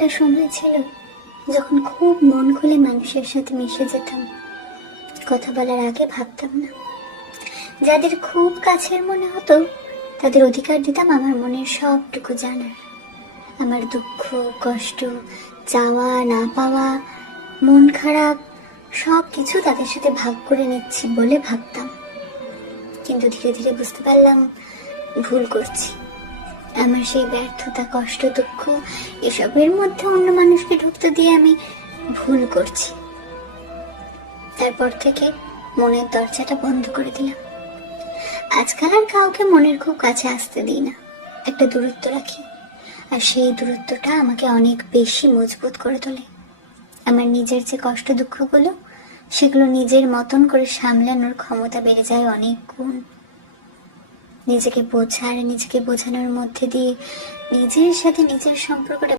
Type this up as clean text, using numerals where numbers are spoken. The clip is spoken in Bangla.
একটা সময় ছিল যখন খুব মন খুলে মানুষের সাথে মিশে যেতাম। কথা বলার আগে ভাবতাম না। যাদের খুব কাছের মনে হতো তাদের অধিকার দিতাম আমার মনের সবটুকু জানার। আমার দুঃখ, কষ্ট, চাওয়া না পাওয়া, মন খারাপ সব কিছু তাদের সাথে ভাগ করে নিচ্ছি বলে ভাবতাম। কিন্তু ধীরে ধীরে বুঝতে পারলাম ভুল করছি। আমার সেই ব্যর্থতা, কষ্ট, দুঃখ এসবের মধ্যে অন্য মানুষকে ঢুকতে দিয়ে আমি ভুল করছি। তারপর থেকে মনের দরজাটা বন্ধ করে দিলাম। আজকাল আর কাউকে মনের খুব কাছে আসতে দিই না, একটা দূরত্ব রাখি। আর সেই দূরত্বটা আমাকে অনেক বেশি মজবুত করে তোলে। আমার নিজের যে কষ্ট দুঃখগুলো, সেগুলো নিজের মতন করে সামলানোর ক্ষমতা বেড়ে যায় অনেক গুণ। নিজেকে বোঝার, নিজেকে বোঝানোর মধ্যে দিয়ে নিজের সাথে নিজের সম্পর্কটা